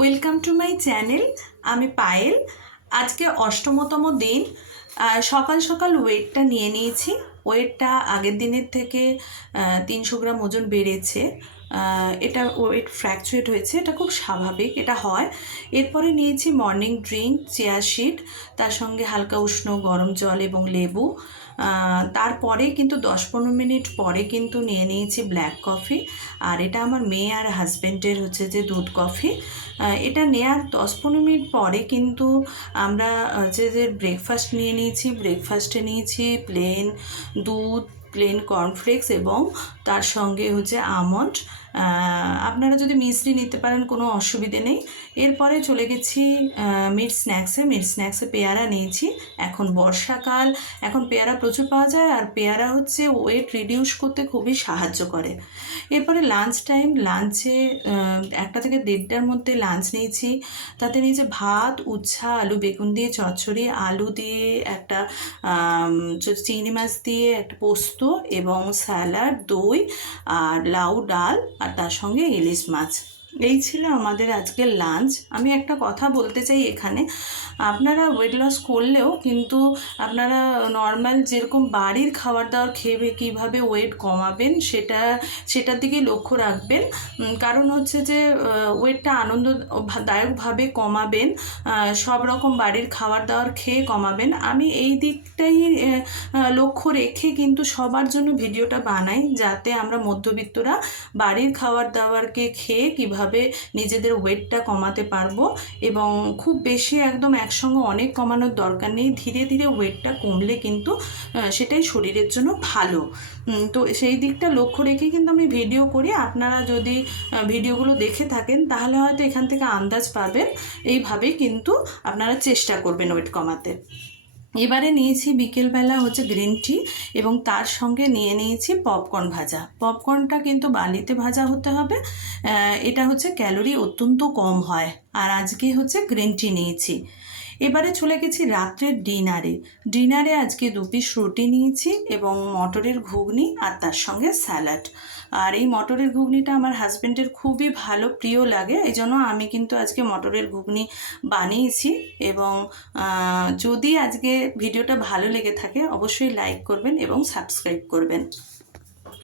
Welcome to my channel. আমি পায়েল। আজকে অষ্টমতম দিন। সকাল সকাল ওয়েটটা নিয়ে নিয়েছি। ওয়েটটা আগের দিনের থেকে 300 গ্রাম ওজন বেড়েছে। এটা ওয়েট ফ্র্যাকচুয়েট হয়েছে, এটা খুব স্বাভাবিক, এটা হয়। এরপরে নিয়েছি মর্নিং ড্রিঙ্ক চিয়া সিড, তার সঙ্গে হালকা উষ্ণ গরম জল এবং লেবু। তারপরে কিন্তু 10-15 মিনিট পরে কিন্তু নিয়ে নিয়েছি ব্ল্যাক কফি। আর এটা আমার মেয়ে আর হাজব্যান্ডের হচ্ছে যে দুধ কফি। এটা নেওয়ার 10-15 মিনিট পরে কিন্তু আমরা হচ্ছে যে ব্রেকফাস্ট নিয়ে নিয়েছি। ব্রেকফাস্টে নিয়েছি প্লেন দুধ, প্লেন কর্নফ্লেক্স এবং তার সঙ্গে হচ্ছে আমন্ড। আপনারা যদি মিষ্টি নিতে পারেন, কোনো অসুবিধে নেই। এরপরে চলে গেছি মিড স্ন্যাক্সে পেয়ারা নিয়েছি। এখন বর্ষাকাল, এখন পেয়ারা প্রচুর পাওয়া যায়, আর পেয়ারা হচ্ছে ওয়েট রিডিউস করতে খুবই সাহায্য করে। এরপরে লাঞ্চ টাইম, লাঞ্চে 1টা থেকে 1:30টার মধ্যে লাঞ্চ নিয়েছি। তাতে নিয়েছি ভাত, উচ্ছা, আলু বেগুন দিয়ে চচ্চড়ি, আলু দিয়ে একটা চিংড়ি মাছ দিয়ে একটা পোস্ত এবং স্যালাড, দই আর লাউ ডাল, আর তার সঙ্গে ইলিশ মাছ। এই ছিল আমাদের আজকের লাঞ্চ। আমি একটা কথা বলতে চাই এখানে, আপনারা ওয়েট লস করলেও কিন্তু আপনারা নর্মাল যেরকম বাড়ির খাবার দাবার খেয়ে কীভাবে ওয়েট কমাবেন সেটার দিকে লক্ষ্য রাখবেন। কারণ হচ্ছে যে ওয়েটটা আনন্দদায়কভাবে কমাবেন, সব রকম বাড়ির খাবার দাবার খেয়ে কমাবেন। আমি এই দিকটাই লক্ষ্য রেখে কিন্তু সবার জন্য ভিডিওটা বানাই, যাতে আমরা মধ্যবিত্তরা বাড়ির খাবার দাবারকে খেয়ে কিভাবে নিজেদের ওয়েটটা কমাতে পারবো। এবং খুব বেশি একদম একসঙ্গে অনেক কমানোর দরকার নেই, ধীরে ধীরে ওয়েটটা কমলে কিন্তু সেটাই শরীরের জন্য ভালো। তো সেই দিকটা লক্ষ্য রেখে কিন্তু আমি ভিডিও করি। আপনারা যদি ভিডিওগুলো দেখে থাকেন তাহলে হয়তো এখান থেকে আন্দাজ পাবেন। এইভাবেই কিন্তু আপনারা চেষ্টা করবেন ওয়েট কমাতে। এবারে নিয়েছি বিকেলবেলা হচ্ছে গ্রিন টি এবং তার সঙ্গে নিয়ে নিয়েছি পপকর্ন ভাজা। পপকর্নটা কিন্তু বালিতে ভাজা হতে হবে, এটা হচ্ছে ক্যালোরি অত্যন্ত কম হয়। আর আজকে হচ্ছে গ্রিন টি নিয়েছি। এবারে চলে গেছি রাত্রের ডিনারে আজকে 2 পিস রুটি নিয়েছি এবং মটরের ঘুগনি আর তার সঙ্গে স্যালাড। আর এই মটরের ঘুগনিটা আমার হাজব্যান্ডের খুবই ভালো প্রিয় লাগে, এই জন্য আমি কিন্তু আজকে মটরের ঘুগনি বানিয়েছি। এবং যদি আজকে ভিডিওটা ভালো লেগে থাকে অবশ্যই লাইক করবেন এবং সাবস্ক্রাইব করবেন।